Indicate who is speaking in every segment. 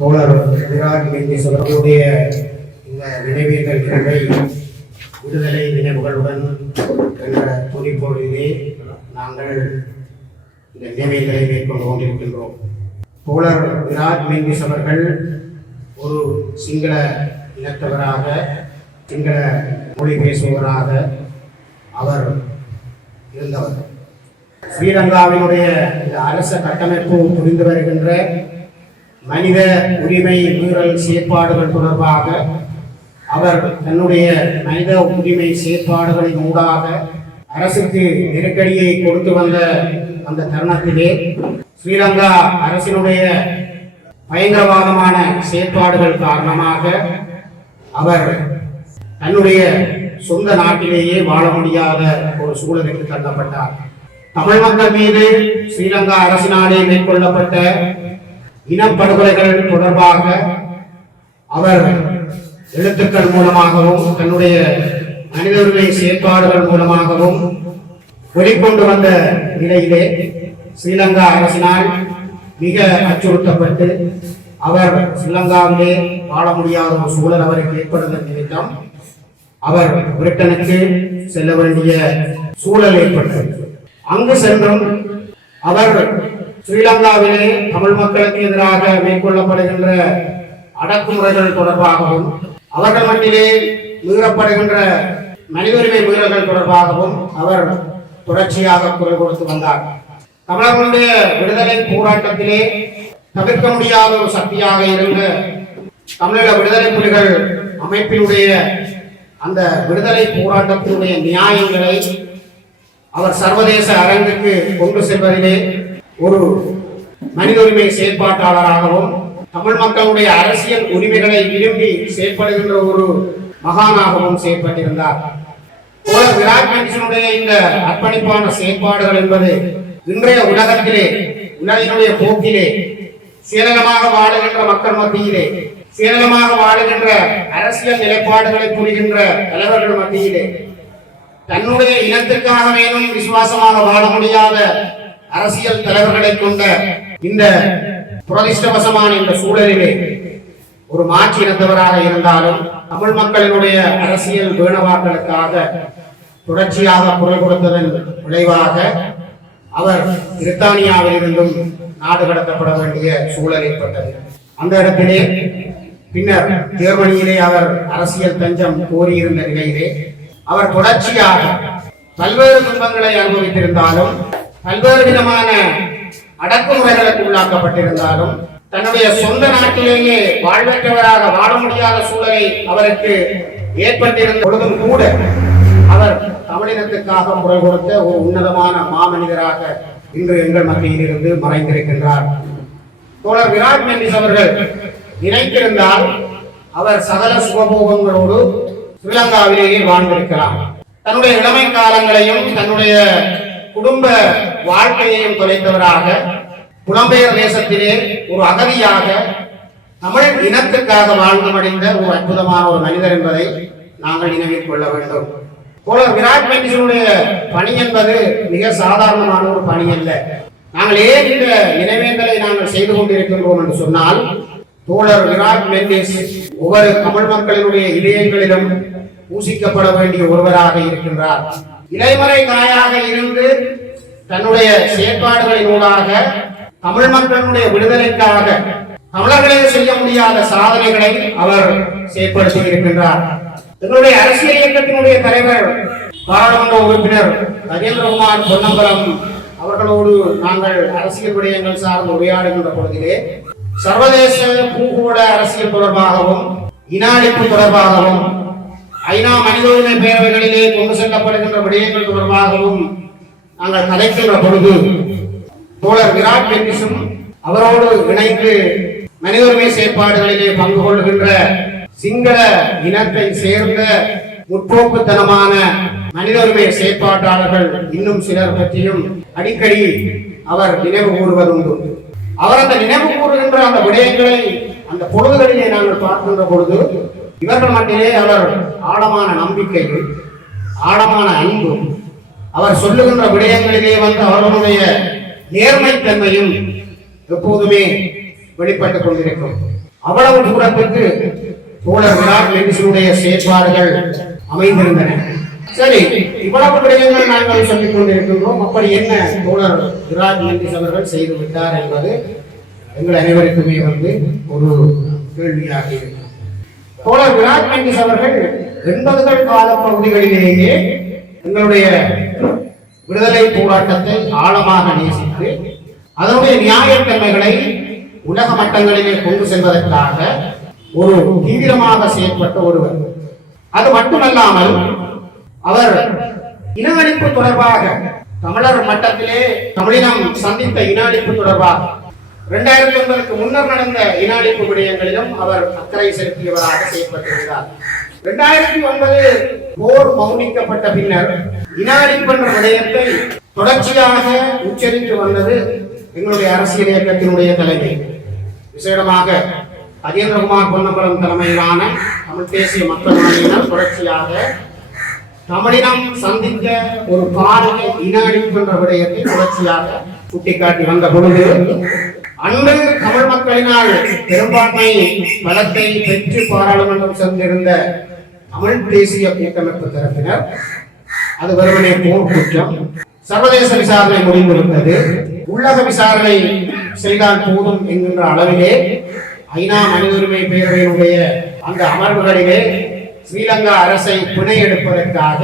Speaker 1: தோழர் எதிராக மெங்கிஸ் அவர்களுடைய இந்த நினைவேந்தல் நிகழ்வை விடுதலை நினைவுகளுடன் என்ற துணிப்பொருளிலே நாங்கள் இந்த நினைவேந்தலை மேற்கொண்டு கொண்டிருக்கின்றோம். தோழர் விராட் மெங்கிஸ் அவர்கள் ஒரு சிங்கள இனத்தவராக சிங்கள மொழி பேசுபவராக அவர் இருந்தவர். ஸ்ரீலங்காவினுடைய இந்த அரச கட்டமைப்பு புரிந்து வருகின்ற மனித உரிமை மீறல் செயற்பாடுகள் தொடர்பாக அவர் தன்னுடைய மனித உரிமை செயற்பாடுகளின் ஊடாக அரசுக்கு நெருக்கடியை கொடுத்து வந்த அந்த தருணத்திலே ஸ்ரீலங்கா அரசினுடைய பயங்கரவாதமான செயற்பாடுகள் காரணமாக அவர் தன்னுடைய சொந்த நாட்டிலேயே வாழ முடியாத ஒரு சூழலுக்கு தள்ளப்பட்டார். தமிழ் மக்கள் மீது ஸ்ரீலங்கா அரசினாலே மேற்கொள்ளப்பட்ட இனப்படுகொலைகள் தொடர்பாக அவர் எழுத்துக்கள் மூலமாகவும் தன்னுடைய மனித உரிமை செயற்பாடுகள் மூலமாகவும் வெளிக்கொண்டு வந்த நிலையிலே ஸ்ரீலங்கா அரசினால் மிக அச்சுறுத்தப்பட்டு அவர் ஸ்ரீலங்காவிலே வாழ முடியாத ஒரு சூழல் அவருக்கு ஏற்படுவதன் நிமித்தம் அவர் பிரிட்டனுக்கு செல்ல வேண்டிய சூழல் ஏற்பட்டது. அங்கு சென்றும் அவர் ஸ்ரீலங்காவிலே தமிழ் மக்களுக்கு எதிராக மேற்கொள்ளப்படுகின்ற அடக்குமுறைகள் தொடர்பாகவும் அவர்கள் மட்டிலே மீறப்படுகின்ற மனித உரிமை மீறல்கள் தொடர்பாகவும் அவர் தொடர்ச்சியாக குரல் கொடுத்து வந்தார். தமிழர்களுடைய விடுதலை போராட்டத்திலே தவிர்க்க முடியாத ஒரு சக்தியாக இருந்த தமிழக விடுதலை புலிகள் அமைப்பினுடைய அந்த விடுதலை போராட்டத்தினுடைய நியாயங்களை அவர் சர்வதேச அரங்குக்கு கொண்டு செல்வதிலே ஒரு மனித உரிமை செயற்பாட்டாளராகவும் தமிழ் மக்களுடைய அரசியல் உரிமைகளை விரும்பி செயற்படுகின்ற ஒரு மகானாகவும் செயற்பட்டிருந்தார். விராட் மனுஷனுடைய இந்த அர்ப்பணிப்பான செயற்பாடுகள் என்பது இன்றைய உலகத்திலே உலகினுடைய போக்கிலே சீரகமாக வாழுகின்ற மக்கள் மத்தியிலே சீரகமாக வாழுகின்ற அரசியல் நிலைப்பாடுகளை புரிகின்ற தலைவர்கள் மத்தியிலே தன்னுடைய இனத்திற்காக வேணும் விசுவாசமாக வாழ முடியாத அரசியல் தலைவர்களை கொண்ட இந்த புரதிஷ்டவசமான இந்த சூழலிலே ஒரு மாற்றி இனத்தவராக இருந்தாலும் தமிழ் மக்களினுடைய அரசியல் வேணவாக்களுக்காக தொடர்ச்சியாக குரல் கொடுத்ததன் விளைவாக அவர் பிரித்தானியாவில் இருந்தும் நாடு கடத்தப்பட வேண்டிய சூழல் ஏற்பட்டது. அந்த இடத்திலே பின்னர் ஜெர்மனியிலே அவர் அரசியல் தஞ்சம் கோரியிருந்த நிலையிலே அவர் தொடர்ச்சியாக பல்வேறு துன்பங்களை அனுபவித்திருந்தாலும் பல்வேறு விதமான அடக்குமுறைகளுக்கு உள்ளாக்கப்பட்டிருந்தாலும் தன்னுடைய சொந்த நாட்டிலேயே வாழ்வற்றவராக வாழ முடியாத சூழலை அவருக்கு ஏற்பட்டிருந்த பொழுதும் கூட அவர் தமிழினத்துக்காக குரல் கொடுத்த ஒரு உன்னதமான மாமனிதராக இன்று எங்கள் மத்தியில் இருந்து மறைந்திருக்கின்றார். தோழர் விராட் மெண்டிஸ் அவர்கள் நினைத்திருந்தால் அவர் சகல சுகபோகங்களோடு ஸ்ரீலங்காவிலேயே வாழ்ந்திருக்கிறார் தன்னுடைய இளமை காலங்களையும் தன்னுடைய குடும்ப வாழ்க்கையையும் தொலைத்தவராக புலம்பெயர் தேசத்திலே ஒரு அகதியாக தமிழ் இனத்துக்காக வாழ்ந்து மடிந்த ஒரு அற்புதமான ஒரு மனிதர் என்பதை நாங்கள் நினைவில் கொள்ள வேண்டும். போல விராட் மெண்டிஸனுடைய பணி என்பது மிக சாதாரணமான ஒரு பணி அல்ல. நாங்கள் ஏன் இந்த நினைவேந்தலை நாங்கள் செய்து கொண்டிருக்கின்றோம் என்று சொன்னால் தோழர் விராட் மெண்டிஸ் ஒவ்வொரு தமிழ் மக்களினுடைய இதயங்களிலும் பூசிக்கப்பட வேண்டிய ஒருவராக இருக்கின்றார். இளைமறை தாயாக இருந்து தன்னுடைய செயற்பாடுகளினூடாக தமிழ் மக்களுடைய விடுதலைக்காக தமிழர்களே செய்ய முடியாத சாதனைகளை அவர் செயற்படுத்தி இருக்கின்றார். எங்களுடைய அரசியல் இயக்கத்தினுடைய தலைவர் பாராளுமன்ற உறுப்பினர் நரேந்திரகுமார் பொன்னம்பலம் அவர்களோடு நாங்கள் அரசியல் விடயங்கள் சார்ந்து உரையாடுகின்ற பொழுதிலே சர்வதேச பூகோள அரசியல் தொடர்பாகவும் இன அழிப்பு தொடர்பாகவும் ஐநா மனித உரிமை பேரவைகளிலே கொண்டு செல்லப்படுகின்ற விடயங்கள் தொடர்பாகவும் நாங்கள் கலைக்கின்ற பொழுது தோழர் விராட் வெங்கிசும் அவரோடு இணைந்து மனித உரிமை செயற்பாடுகளிலே பங்கு கொள்கின்ற சிங்கள இனத்தை சேர்ந்த முற்போக்குத்தனமான மனித உரிமை செயற்பாட்டாளர்கள் இன்னும் சிலர் பற்றியும் அடிக்கடி அவர் நினைவு கூறுவதுண்டு. அவர் அந்த நினைவு கூறுகின்ற அந்த விடயங்களை அந்த பொழுதுகளிலே நாங்கள் பார்க்கின்ற பொழுது இவர்கள் மட்டிலே அவர் ஆழமான நம்பிக்கையும் ஆழமான அன்பும் அவர் சொல்லுகின்ற விடயங்களிலே வந்து அவர்களுடைய நேர்மைத்தன்மையும் எப்போதுமே வெளிப்பட்டுக் கொண்டிருக்கும். அவ்வளவு தூரத்திற்கு தோழர் விராட் மென்டிஸுடைய செயற்பாடுகள் அமைந்திருந்தன. சரி இவ்வளவு விடயங்கள் நாங்கள் சொல்லிக் கொண்டிருக்கின்றோம். அப்படி என்ன தோழர் விராட் மென்டிஸ் அவர்கள் செய்து விட்டார் என்பது எங்கள் அனைவருக்குமே வந்து ஒரு கேள்வியாக இருக்கிறது போல விராட் அவர்கள் எண்பதுகள் கால பகுதிகளிலேயே எங்களுடைய விடுதலை போராட்டத்தை ஆழமாக நேசித்து அதனுடைய நியாயத்தன்மைகளை உலக மட்டங்களிலே கொண்டு செல்வதற்காக ஒரு தீவிரமாக செயல்பட்ட ஒருவர். அது மட்டுமல்லாமல் அவர் இன அழிப்பு தொடர்பாக தமிழர் மட்டத்திலே தமிழினம் சந்தித்த இன அழிப்பு தொடர்பாக இரண்டாயிரத்தி ஒன்பதுக்கு முன்னர் நடந்த இன விடயங்களிலும் அவர் அக்கறை செலுத்தியவராக செயல்பட்டிருந்தார். இரண்டாயிரத்தி ஒன்பது போர் மௌனிக்கப்பட்ட பின்னர் இன என்ற விடயத்தை தொடர்ச்சியாக உச்சரித்து வந்தது எங்களுடைய அரசியல் இயக்கத்தினுடைய தலைமை. விசேடமாக அஜேந்திரகுமார் பொன்னம்பலம் தலைமையிலான தமிழ் தேசிய மக்கள் முன்னணியினர் தொடர்ச்சியாக தமிழினம் சந்தித்த ஒரு பாடலை இன அழிப்பு என்ற விடயத்தை தொடர்ச்சியாக சுட்டிக்காட்டி வந்த பொழுது அன்று தமிழ் மக்களினால் பெரும்பான்மை பலத்தை பெற்று பாராளுமன்றம் சென்றிருந்த தமிழ் தேசிய கூட்டமைப்பு தரப்பினர் அது வருவனே போர் குற்றம். சர்வதேச விசாரணை முடிந்திருந்தது. உள்ளக விசாரணை செய்தால் போதும் என்கின்ற அளவிலே ஐநா மனித உரிமை பேரவையினுடைய அந்த அமர்வுகளிலே ஸ்ரீலங்கா அரசை பிணை எடுப்பதற்காக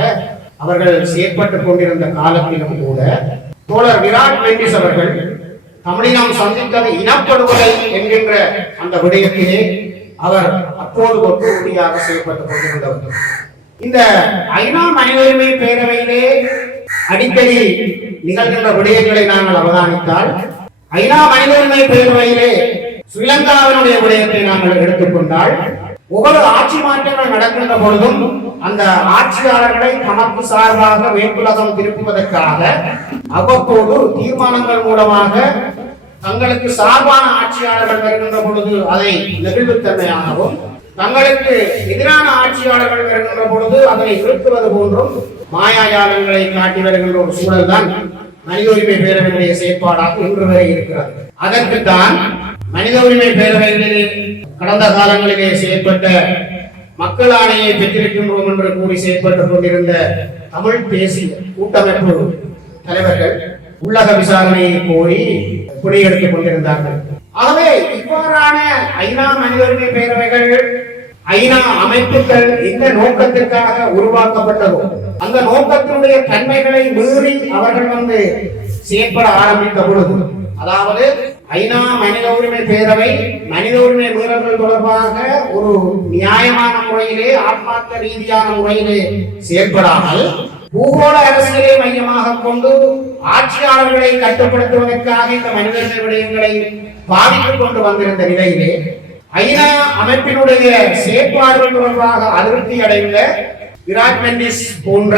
Speaker 1: அவர்கள் செயற்பட்டுக் கொண்டிருந்த காலத்திலும் கூட தோழர் விராட் மெண்டிஸ் அவர்கள் தமிழை நாம் சந்தித்தது இனப்படுகொலை என்கின்ற அந்த விடயத்திலே அவர் அப்போது ஒட்டு உறுதியாக செயல்பட்டுக் கொண்டிருந்தவர். இந்த ஐநா மனித உரிமை பேரவையிலே அடிக்கடி நிகழ்கின்ற விடயங்களை நாங்கள் அவதானித்தால் ஐநா மனித உரிமை பேரவையிலே ஸ்ரீலங்காவினுடைய விடயத்தை நாங்கள் எடுத்துக்கொண்டால் ஒவ்வொரு ஆட்சி மாற்றங்கள் நடக்கின்ற பொழுதும் அந்த ஆட்சியாளர்களை தமக்கு சார்பாக வேட்புலகம் திருப்புவதற்காக அவ்வப்போது தீர்மானங்கள் மூலமாக தங்களுக்கு சார்பான ஆட்சியாளர்கள் வருகின்ற பொழுது அதை நெகிழ்வுத்தன்மையாகவும் தங்களுக்கு எதிரான ஆட்சியாளர்கள் வருகின்ற பொழுது அதனை நிறுத்துவது போன்றும் மாயாஜாலங்களை காட்டி வருகின்ற ஒரு சூழல் தான் மனித உரிமை பேரவைகளுடைய செயற்பாடாக இன்று வரை இருக்கிறது. அதற்குத்தான் மனித உரிமை பேரவைகளில் கடந்த காலங்களிலே செயற்பட்ட மக்கள் ஆணையை பெற்றிருக்கின்றோம் என்று கூறி செயற்பட்டுக் கொண்டிருந்த தமிழ் தேசிய கூட்டமைப்பு தலைவர்கள் உள்ளக விசாரணையை கோரி குடியெடுத்துக் கொண்டிருந்தார்கள். ஆகவே இவ்வாறான ஐநா மனித உரிமை பேரவைகள் ஐநா அமைப்புகள் இந்த நோக்கத்திற்காக உருவாக்கப்பட்டதோ அந்த நோக்கத்தினுடைய தன்மைகளை மீறி அவர்கள் வந்து செயற்பட ஆரம்பித்த பொழுது அதாவது ஐநா மனித உரிமை பேரவை மனித உரிமை மீறல்கள் தொடர்பாக ஒரு நியாயமான முறையிலே ஆத்மார்த்த ரீதியான முறையிலே செயற்படாமல் பூகோள அரசியலை மையமாக கொண்டு ஆட்சியாளர்களை கட்டுப்படுத்துவதற்காக இந்த மனித உரிமை விடயங்களை பாதித்துக் கொண்டு வந்திருந்த நிலையிலே ஐநா அமைப்பினுடைய செயற்பாடுகள் தொடர்பாக அதிருப்தி அடைந்த விராட் மெண்டிஸ் போன்ற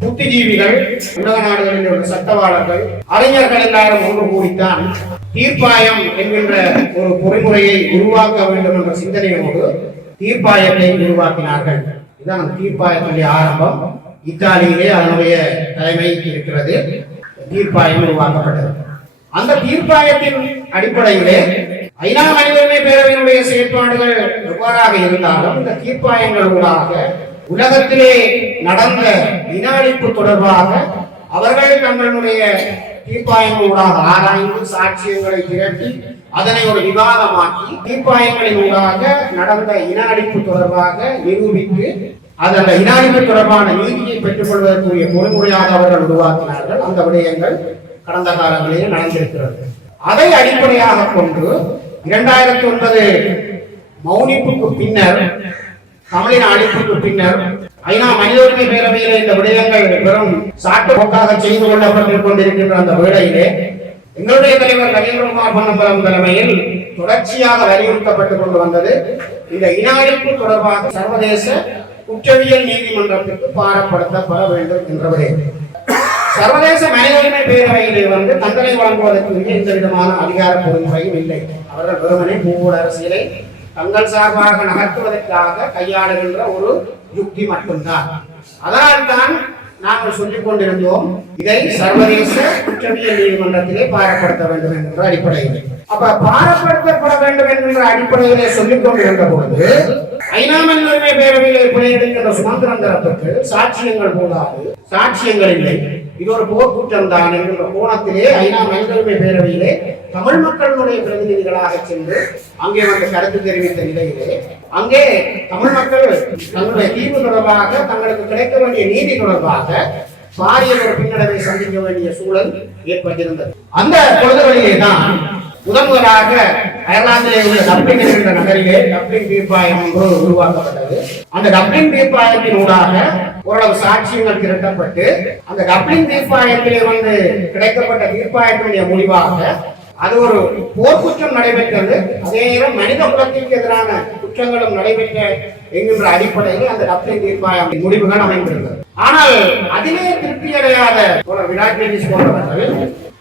Speaker 1: புத்திஜீவிகள் உலக நாடுகளில் உள்ள சட்டவாளர்கள் அறிஞர்கள் எல்லாரும் ஒன்று கூடித்தான் தீர்ப்பாயம் என்கின்ற ஒரு பொறிமுறையை உருவாக்க வேண்டும் என்ற சிந்தனையோடு தீர்ப்பாயத்தை உருவாக்கினார்கள். இதுதான் தீர்ப்பாயத்துடைய ஆரம்பம். இத்தாலியிலே அதனுடைய தலைமை இருக்கிறது. தீர்ப்பாயம் உருவாக்கப்பட்டது. அந்த தீர்ப்பாயத்தின் அடிப்படையிலே ஐநா மனித பேரவையினுடைய செயற்பாடுகள் எவ்வாறாக இருந்தாலும் இந்த தீர்ப்பாயங்கள் ஊடாக உலகத்திலே நடந்த இன அழிப்பு தொடர்பாக அவர்கள் தங்களுடைய தீர்ப்பாயங்களூடாக ஆராய்ந்து சாட்சியங்களை திரட்டி அதனை ஒரு விவாதமாக்கி தீர்ப்பாயங்களினூடாக நடந்த இன அழிப்பு தொடர்பாக நிரூபித்து அது அந்த இன அழிப்பு தொடர்பான நீதியை பெற்றுக் கொள்வதற்குரிய பொறுமுறையாக அவர்கள் உருவாக்கினார்கள். அந்த விடயங்கள் கடந்த காலங்களில் நடந்திருக்கிறது. அதை அடிப்படையாக கொண்டு இரண்டாயிரத்தி ஒன்பது மௌனிப்புக்கு பின்னர் தமிழின் அழைப்புக்கு பின்னர் ஐநா மனித உரிமை பேரவையில் இந்த விடயங்கள் வெறும் சாட்டு போக்காக செய்து கொள்ளப்பட்டுக் கொண்டிருக்கின்ற அந்த வேளையிலே எங்களுடைய தலைவர் நரேந்திரகுமார் பொன்னம்பலம் தலைமையில் தொடர்ச்சியாக வலியுறுத்தப்பட்டுக் கொண்டு வந்தது. இந்த இன அழிப்பு தொடர்பாக சர்வதேச குற்றவியல் நீதிமன்றத்திற்கு பாரப்படுத்தப்பட வேண்டும் என்றவரே. சர்வதேச மனித உரிமை பேரவையிலே வந்து தண்டனை வழங்குவதற்கு எந்த விதமான அதிகார பொறிமுறையும் இல்லை. அவர்கள் வெறுமனே பூவோட அரசியலை தங்கள் சார்பாக நகர்த்துவதற்காக கையாளுகின்ற ஒரு யுக்தி மட்டும்தான். அதனால்தான் நாங்கள் சொல்லிக் கொண்டிருந்தோம் இதை சர்வதேச குற்றவியல் நீதிமன்றத்திலே பாரப்படுத்த வேண்டும் என்கின்ற அடிப்படையில். அப்ப பாரப்படுத்தப்பட வேண்டும் என்கின்ற அடிப்படையிலே சொல்லிக் கொண்டிருந்த பொழுது ஐநாமன் உரிமை பேரவையிலே பிழையெடுக்கின்ற சுமந்திரம் தரப்பட்டு சாட்சியங்கள் போதாது சாட்சியங்கள் இல்லை. இது ஒரு போர்க்குற்றம் தான் என்கின்ற கோணத்திலே ஐநா மனித பேரவையிலே தமிழ் மக்களுடைய பிரதிநிதிகளாக சென்று அங்கே வந்து கருத்து தெரிவித்த நிலையிலே அங்கே தமிழ் மக்கள் தங்களுடைய தீர்வு தொடர்பாக தங்களுக்கு கிடைக்க வேண்டிய நீதி தொடர்பாக பாரிய ஒரு பின்னடைவை சந்திக்க வேண்டிய சூழல் ஏற்பட்டிருந்தது. அந்த பொழுதுகளிலே தான் முதன் அயர்லாந்திலே உள்ள டப்ளின் என்கிற நகரிலே டப்ளின் தீர்ப்பாயம் என்று உருவாக்கப்பட்டது. அந்த டப்ளின் தீர்ப்பாயத்தின் ஊடாக ஓரளவு சாட்சியங்கள் திரட்டப்பட்டு அந்த டப்ளின் தீர்ப்பாயத்திலே வந்து கிடைக்கப்பட்ட தீர்ப்பாயத்தினுடைய முடிவாக அது ஒரு போர்க்குற்றம் நடைபெற்றது. அதே நேரம் மனித குலத்திற்கு எதிரான குற்றங்களும் நடைபெற்ற என்கின்ற அடிப்படையில் அந்த டப்ளின் தீர்ப்பாயம் முடிவுகள் அமைந்திருந்தது. ஆனால் அதிலே திருப்தி அடையாத விராட் மேதிஸ் போன்றவர்கள்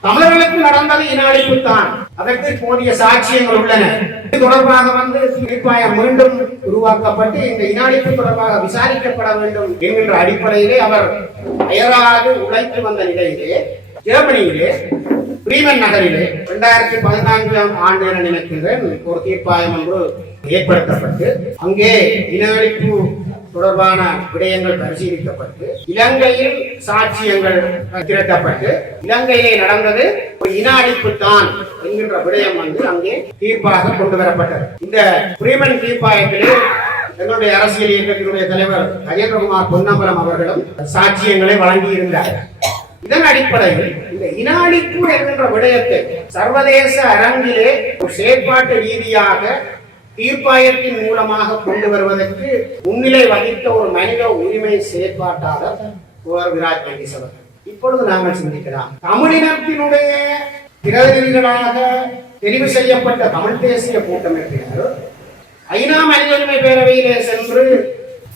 Speaker 1: தமிழர்களுக்கு நடந்தது இனஅழிப்பு தான் அதற்கு போதிய சாட்சியங்கள் உள்ளன. இது தொடர்பாக வந்து தீர்ப்பாயம் மீண்டும் உருவாக்கப்பட்டு இந்த இனஅழிப்பு தொடர்பாக விசாரிக்கப்பட வேண்டும் என்கின்ற அடிப்படையிலே அவர் அயராது உழைத்து வந்த நிலையிலே ஜெர்மனியிலே பிரீமன் நகரிலே இரண்டாயிரத்தி பதினான்காம் ஆண்டு என நினைக்கின்றேன். ஒரு தீர்ப்பாயம் ஒன்று ஏற்படுத்தப்பட்டு அங்கே இனஅழிப்பு தொடர்பான விடயங்கள் பரிசீலிக்கப்பட்டு இலங்கையில் சாட்சியங்கள் திரட்டப்பட்டு இலங்கையிலே நடந்தது ஒரு இன அழிப்பு தான் என்கின்ற விடயம் வந்து அங்கே தீர்ப்பாக கொண்டு வரப்பட்டது இந்த பிரீமன் தீர்ப்பாயத்திலே எங்களுடைய அரசியல் இயக்கத்தினுடைய தலைவர் கஜேந்திரகுமார் பொன்னம்பலம் அவர்களும் சாட்சியங்களை வழங்கி இருந்தார் இதன் அடிப்படையில் இந்த இன என்கின்ற விடயத்தை சர்வதேச அரங்கிலே ஒரு செயற்பாட்டு ரீதியாக தீர்ப்பாயத்தின் மூலமாக கொண்டு வருவதற்கு முன்னிலை வகித்த ஒரு மனித உரிமை செயற்பாட்டாளர் விராஜ் மெண்டிஸ் அவர்கள் இப்பொழுது நாங்கள் சிந்திக்கலாம். தமிழினத்தினுடைய பிரதிநிதிகளாக தெரிவு செய்யப்பட்ட தமிழ் தேசிய கூட்டமைப்பினர் ஐநா மனித உரிமை பேரவையிலே சென்று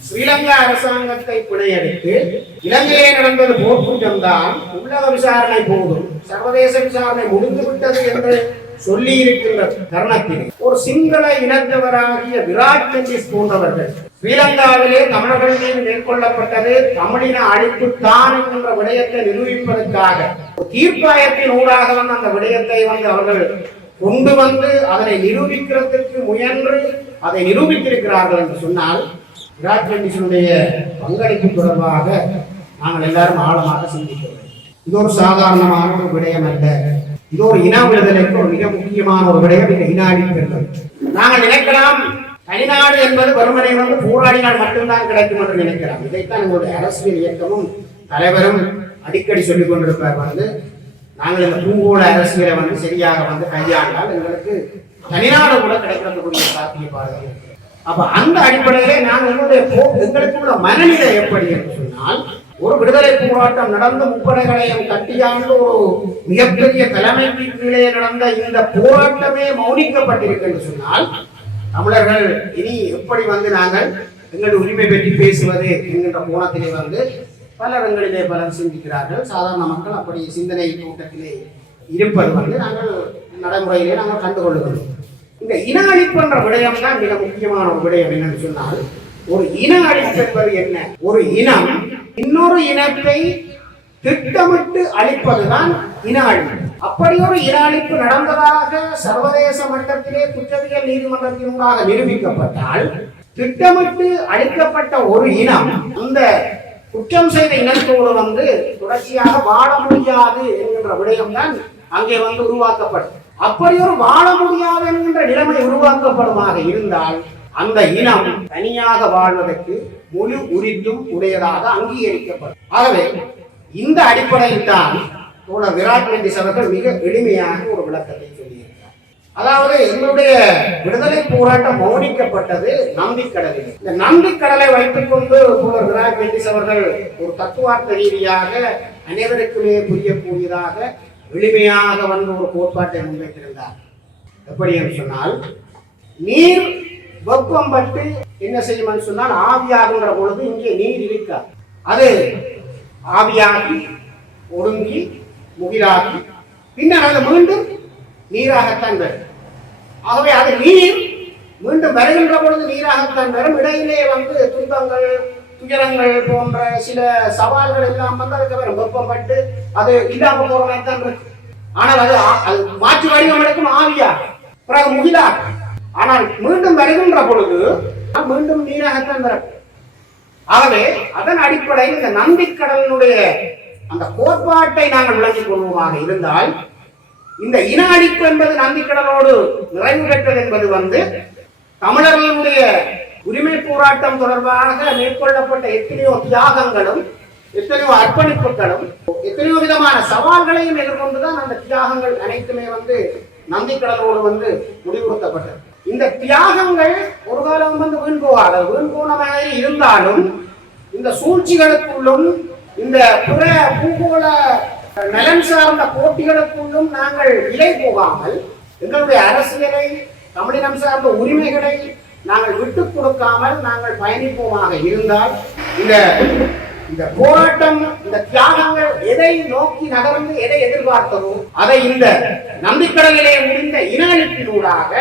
Speaker 1: ஸ்ரீலங்கா அரசாங்கத்தை பிணையெடுத்து இலங்கையிலே நடந்தது போர்க்குற்றம்தான் உள்ளக விசாரணை போதும் சர்வதேச விசாரணை முடிந்துவிட்டது என்று சொல்லி இருக்கின்ற தருணத்தில் ஒரு சிங்கள இனத்தவராகிய விராட் மெண்டிஸ் போன்றவர்கள் ஸ்ரீலங்காவிலே தமிழர்கள் மீது மேற்கொள்ளப்பட்டது தமிழின அழிப்பு தான் என்கின்ற விடயத்தை நிரூபிப்பதற்காக தீர்ப்பாயத்தின் ஊடாக வந்து அந்த விடயத்தை வந்து அவர்கள் கொண்டு வந்து அதனை நிரூபிக்கிறதுக்கு முயன்று அதை நிரூபித்திருக்கிறார்கள் என்று சொன்னால் விராட் கண்டிஷனுடைய பங்களிப்பு தொடர்பாக நாங்கள் எல்லாரும் ஆழமாக சிந்திக்கிறோம் இது ஒரு சாதாரணமான ஒரு விடயம் அல்ல. இது ஒரு இன விடுதலைக்கு ஒரு மிக முக்கியமான ஒரு விடயம் இந்த இன அழிப்பு நாங்கள் நினைக்கலாம் தனிநாடு என்பது வறுமனை வந்து போராடினால் மட்டும்தான் கிடைக்கும் என்று நினைக்கலாம். இதைத்தான் எங்களுடைய அரசியல் இயக்கமும் தலைவரும் அடிக்கடி சொல்லிக் கொண்டிருப்பார் வந்து நாங்கள் இந்த பூங்கோள அரசியலை வந்து சரியாக வந்து கையாண்டால் எங்களுக்கு தனிநாடு கூட கிடைக்கிறதுக்குரிய சாத்தியப்பாடுகள் இருக்கு. அப்ப அந்த அடிப்படையிலே நாங்கள் எங்களுடைய எங்களுக்குள்ள எங்களுக்கு உள்ள மனநிலை எப்படி என்று சொன்னால் ஒரு விடுதலை போராட்டம் நடந்து முப்படைகளையும் கட்டியாண்டு ஒரு மிகப்பெரிய தலைமைக்கு கீழே நடந்த இந்த போராட்டமே மௌனிக்கப்பட்டிருக்கு என்று சொன்னால் தமிழர்கள் இனி எப்படி வந்து நாங்கள் எங்களுடைய உரிமை பற்றி பேசுவது என்கின்ற கோணத்திலே வந்து பல இடங்களிலே பலர் சிந்திக்கிறார்கள். சாதாரண மக்கள் அப்படி சிந்தனை கூட்டத்திலே இருப்பது வந்து நாங்கள் நடைமுறையிலே நாங்கள் கண்டுகொள்ளுகிறோம். இந்த இன அழிப்புன்ற விடயம் தான் மிக முக்கியமான ஒரு விடயம் என்னன்னு சொன்னால் ஒரு இன அழிப்பு என்பது என்ன? ஒரு இனம் இன்னொரு இனத்தை திட்டமிட்டு அழிப்பதுதான் இன அழிப்பு அப்படி ஒரு இன அழிப்பு நடந்ததாக சர்வதேச மட்டத்திலே குற்றவியல் நீதிமன்றத்தினூடாக நிரூபிக்கப்பட்டால் திட்டமிட்டு அழிக்கப்பட்ட ஒரு இனம் அந்த குற்றம் செய்த இனத்தோடு வந்து தொடர்ச்சியாக வாழ முடியாது என்கின்ற விடயம்தான் அங்கே வந்து உருவாக்கப்படும். அப்படி ஒரு வாழ முடியாது என்கின்ற நிலைமை உருவாக்கப்படுமாக இருந்தால் அந்த இனம் தனியாக வாழ்வதற்கு முழு உரித்தும் உடையதாக அங்கீகரிக்கப்படும். ஆகவே இந்த அடிப்படையில் தான் தோழர் விராட் மெண்டிஸ் அவர்கள் மிக எளிமையாக ஒரு விளக்கத்தை சொல்லியிருக்கிறார். அதாவது எங்களுடைய விடுதலை போராட்டம் மௌனிக்கப்பட்டது நம்பிக்கடலில். இந்த நம்பிக்கடலை வைத்துக் கொண்டு தோழர் விராட் மெண்டிஸ் அவர்கள் ஒரு தத்துவார்த்த ரீதியாக அனைவருக்குமே புரியக்கூடியதாக எளிமையாக வந்து ஒரு கோட்பாட்டை முன்வைத்திருந்தார். எப்படி என்று சொன்னால் நீர் வெப்பம் பட்டு என்ன செய்யும்னு சொன்னால் ஆவியாகின்ற பொழுது இங்கே நீர் இருக்காது. அது ஆவியாகி ஒடுங்கி முகிலாகி பின்னர் அது மீண்டும் நீராகத்தான் வரும். ஆகவே அது நீர் மீண்டும் வருகின்ற பொழுது நீராகத்தான் வரும். இடையிலே வந்து துன்பங்கள் துயரங்கள் போன்ற சில சவால்கள் எல்லாம் வந்து அதுக்கு வெப்பப்பட்டு அது இல்லாம போற தான் இருக்கு. ஆனால் அது அது மாற்று வடிவம் எடுக்கும் ஆவியா பிறகு முகிலாகும். ஆனால் மீண்டும் வருகின்ற பொழுது மீண்டும் நீராகத்தான் வரும் ஆகவே அதன் அடிப்படையில் இந்த நம்பிக்கடலினுடைய அந்த கோட்பாட்டை நாங்கள் விளங்கிக் கொள்வோமாக இருந்தால் இந்த இன அழிப்பு என்பது நந்திக்கடலோடு நிறைவு பெற்றது என்பது வந்து தமிழர்களுடைய உரிமை போராட்டம் தொடர்பாக மேற்கொள்ளப்பட்ட எத்தனையோ தியாகங்களும் எத்தனையோ அர்ப்பணிப்புகளும் எத்தனையோ விதமான சவால்களையும் எதிர்கொண்டுதான் அந்த தியாகங்கள் அனைத்துமே வந்து நந்திக்கடலோடு வந்து முடிவுறுத்தப்பட்டது. இந்த தியாகங்கள் ஒரு காலம் வந்து வீண் போகாது. வீண் போன மாதிரி இருந்தாலும் இந்த சூழ்ச்சிகளுக்குள்ளும் இந்த பிற பூகோள நலன் சார்ந்த போட்டிகளுக்குள்ளும் நாங்கள் விலை போகாமல் எங்களுடைய அரசியலை தமிழினம் சார்ந்த உரிமைகளை நாங்கள் விட்டுக் கொடுக்காமல் நாங்கள் பயணிப்போமாக இருந்தால் இந்த இந்த போராட்டம் இந்த தியாகங்கள் எதை நோக்கி நகர்ந்து எதை எதிர்பார்த்ததோ அதை இந்த நம்பிக்கடலிலே முடிந்த இனஅழிப்பினூடாக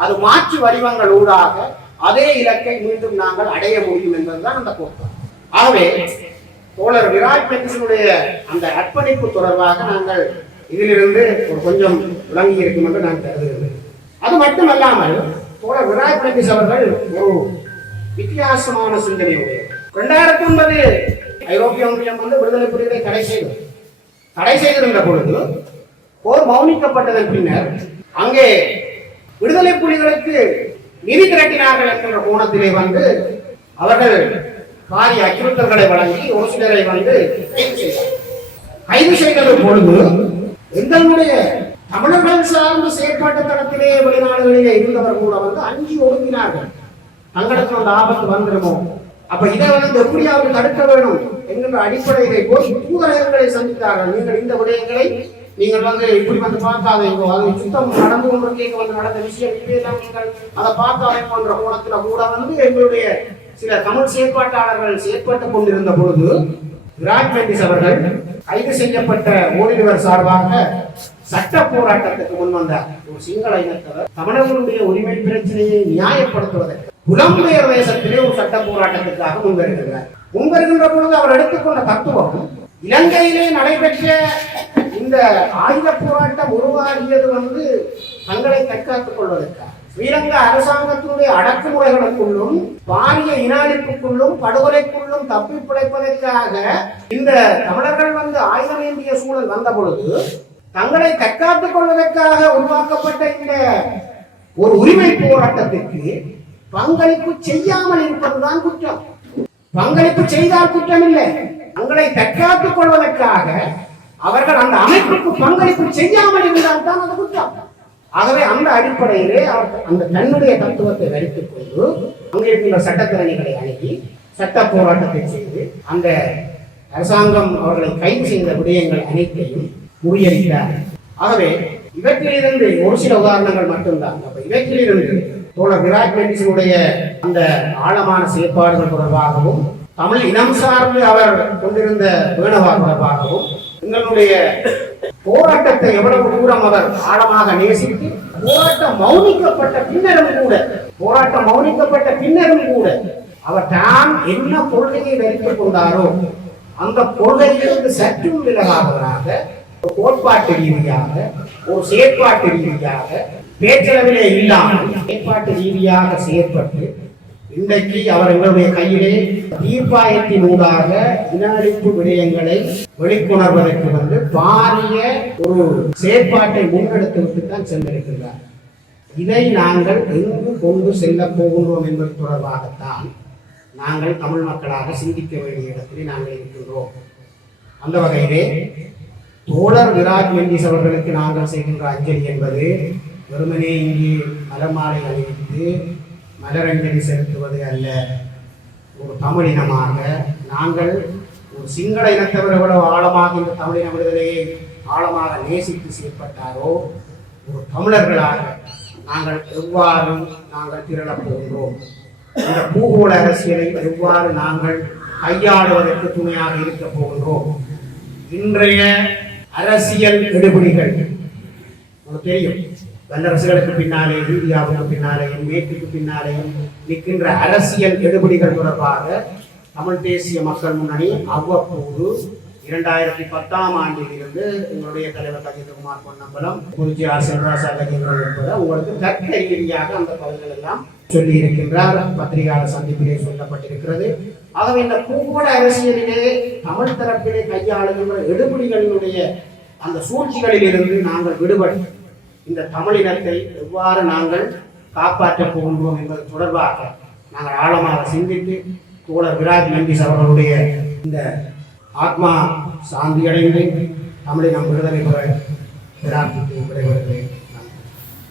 Speaker 1: அது மாற்று வடிவங்கள் ஊடாக அதே இலக்கை மீண்டும் நாங்கள் அடைய முடியும் என்பதுதான் அந்த கோட்பாடு ஆகவே தோழர் விராட் பென்சனுடைய அந்த அர்ப்பணிப்பு தொடர்பாக நாங்கள் இதிலிருந்து ஒரு கொஞ்சம் விளங்கி இருக்கும் என்று நான் கருதுகிறேன். அது மட்டுமல்லாமல் தோழர் விராட் பென்சிஸ் அவர்கள் ஒரு வித்தியாசமான சிந்தனையுடைய இரண்டாயிரத்தி ஒன்பது ஐரோப்பிய ஒன்றியம் வந்து விடுதலை புலிகளை தடை செய்தது. தடை செய்திருந்த பொழுது போர் மௌனிக்கப்பட்டதன் பின்னர் அங்கே விடுதலை புலிகளுக்கு நிதி திரட்டினார்கள் என்கின்ற கோணத்திலே வந்து அவர்கள் பாரிய அச்சுறுத்தல்களை வழங்கி ஒரு சிலரை வந்து கைது செய்தது பொழுது எங்களுடைய தமிழர்கள் சார்ந்த செயற்பாட்டு தளத்திலே வெளிநாடுகளிலே இருந்தவர் கூட வந்து அஞ்சு ஒடுங்கினார்கள். தங்களுக்கு அந்த ஆபத்து வந்துடுமோ அப்ப இதை வந்து எப்படியாவது தடுக்க வேணும் என்கின்ற அடிப்படையிலே போய் தூதரகங்களை சந்தித்தார்கள். நீங்கள் இந்த விடயங்களை நீங்கள் வந்து இப்படி வந்து பார்க்காதீங்க அது சுத்தம் நடந்து கொண்டிருக்கீங்க வந்து நடந்த விஷயம் இப்படியெல்லாம் நீங்கள் அதை பார்த்தாலே போன்ற கோணத்தில் கூட வந்து எங்களுடைய சில தமிழ் செயற்பாட்டாளர்கள் செயற்பட்டுக் கொண்டிருந்த பொழுது விராட் மெண்டிஸ் அவர்கள் கைது செய்யப்பட்ட ஓடிவர் சார்பாக சட்ட போராட்டத்துக்கு முன் வந்தார் ஒரு சிங்கள இனத்தவர் தமிழர்களுடைய உரிமை பிரச்சனையை நியாயப்படுத்துவதற்கு புலம்பெயர் தேசத்திலே ஒரு சட்ட போராட்டத்துக்காக முன்வருகிறார். முன்வருகின்ற பொழுது அவர் எடுத்துக்கொண்ட தத்துவம் இலங்கையிலே நடைபெற்ற இந்த ஆயுத போராட்டம் உருவாகியது வந்து தங்களை தற்காத்துக் கொள்வதற்காக. ஸ்ரீலங்கா அரசாங்கத்தினுடைய அடக்குமுறைகளுக்குள்ளும் பாரிய இன அழிப்புக்குள்ளும் படுகொலைக்குள்ளும் தப்பி பிழைப்பதற்காக இந்த தமிழர்கள் வந்து ஆயுதம் ஏந்திய சூழல் வந்த பொழுது தங்களை தற்காத்துக் கொள்வதற்காக உருவாக்கப்பட்ட இந்த ஒரு உரிமை போராட்டத்திற்கு பங்களிப்பு செய்யாமல் இருப்பதுதான் குற்றம். பங்களிப்பு செய்தால் குற்றம் இல்லை தங்களை தற்காத்துக் கொள்வதற்காக அவர்கள் அந்த அமைப்புக்கு பங்களிப்பு செய்யாமல் இருந்தால் தான் அது குற்றம். ஆகவே அந்த அடிப்படையிலே அவர் அந்த தன்னுடைய தத்துவத்தை வரித்துக் கொண்டு அங்கே இருக்கின்ற சட்டத்திறனிகளை அணுகி சட்ட போராட்டத்தை செய்து அந்த அரசாங்கம் அவர்களை கைது செய்த விடயங்கள் அனைத்தையும் முறியடித்தார். ஆகவே இவற்றிலிருந்து ஒரு சில உதாரணங்கள் மட்டும்தான். அப்ப இவற்றிலிருந்து தோழர் விராட் மெண்டிசனுடைய அந்த ஆழமான செயற்பாடுகள் தொடர்பாகவும் தமிழ் இனம் சார்ந்து அவர் கொண்டிருந்த வேணவா தொடர்பாகவும் எங்களுடைய போராட்டத்தை எவ்வளவு தூரம் அவர் ஆழமாக நேசித்து போராட்டம் மௌனிக்கப்பட்ட பின்னரும் கூட போராட்டம் மௌனிக்கப்பட்ட பின்னரும் கூட அவர் தான் என்ன கொள்கையை வைத்துக் கொண்டாரோ அந்த கொள்கையிலிருந்து சற்றும் விலகாதவராக ஒரு கோட்பாட்டு ரீதியாக ஒரு செயற்பாட்டு ரீதியாக பேச்சளவிலே இல்லாமல் செயற்பாட்டு ரீதியாக செயற்பட்டு இன்றைக்கு அவர் எங்களுடைய கையிலே தீர்ப்பாயத்தின் ஊடாக இன விடயங்களை வெளிக்கொணர்வதற்கு வந்து பாரிய ஒரு செயற்பாட்டை முன்னெடுத்துவிட்டு தான் சென்றிருக்கிறார். இதை நாங்கள் எங்கு கொண்டு செல்ல போகின்றோம் என்பது தொடர்பாகத்தான் நாங்கள் தமிழ் மக்களாக சிந்திக்க வேண்டிய இடத்திலே நாங்கள் இருக்கின்றோம். அந்த வகையிலே தோழர் விராஜ் மெண்டிஸ் அவர்களுக்கு நாங்கள் செய்கின்ற அஞ்சலி என்பது வெறுமனே இங்கே மலமாலை அணிவித்து மலரஞ்சலி செலுத்துவது அல்ல. ஒரு தமிழினமாக நாங்கள் ஒரு சிங்கள இனத்தவர் எவ்வளவு ஆழமாக இந்த தமிழின விடுதலையை ஆழமாக நேசித்து செயற்பட்டாரோ ஒரு தமிழர்களாக நாங்கள் எவ்வாறு நாங்கள் திரளப் போகின்றோம்? இந்த பூகோள அரசியலை எவ்வாறு நாங்கள் கையாளுவதற்கு துணையாக இருக்க போகின்றோம்? இன்றைய அரசியல் எடுபிடிகள் தெரியும். வல்லரசுகளுக்கு பின்னாலே இந்தியாவுக்கு பின்னாலேயும் மேற்குக்கு பின்னாலேயும் நிற்கின்ற அரசியல் எடுபடிகள் தொடர்பாக தமிழ் தேசிய மக்கள் முன்னணி அவ்வப்போது இரண்டாயிரத்தி பத்தாம் ஆண்டில் இருந்து எங்களுடைய தலைவர் கஜேந்திரகுமார் பொன்னம்பலம் குறிச்சியார் செல்வராசா கஜேந்திரன் என்பதை உங்களுக்கு தர்க்க ரீதியாக அந்த பகுதிகள் எல்லாம் சொல்லி இருக்கின்றார் பத்திரிகையாளர் சந்திப்பிலே சொல்லப்பட்டிருக்கிறது. ஆகவே இந்த பூகோள அரசியலிலே தமிழ் தரப்பிலே கையாளுகின்ற எடுபடிகளினுடைய அந்த சூழ்ச்சிகளில் இருந்து நாங்கள் விடுபட்டு இந்த தமிழினத்தை எவ்வாறு நாங்கள் காப்பாற்றப் போகின்றோம் என்பது தொடர்பாக நாங்கள் ஆழமாக சிந்தித்து தோழர் விராஜ் நம்பிஸ் அவர்களுடைய இந்த ஆத்மா சாந்தியடைந்து தமிழை நம் விடுதலை பெற பிரார்த்தித்து விடைபெறுகிறேன்.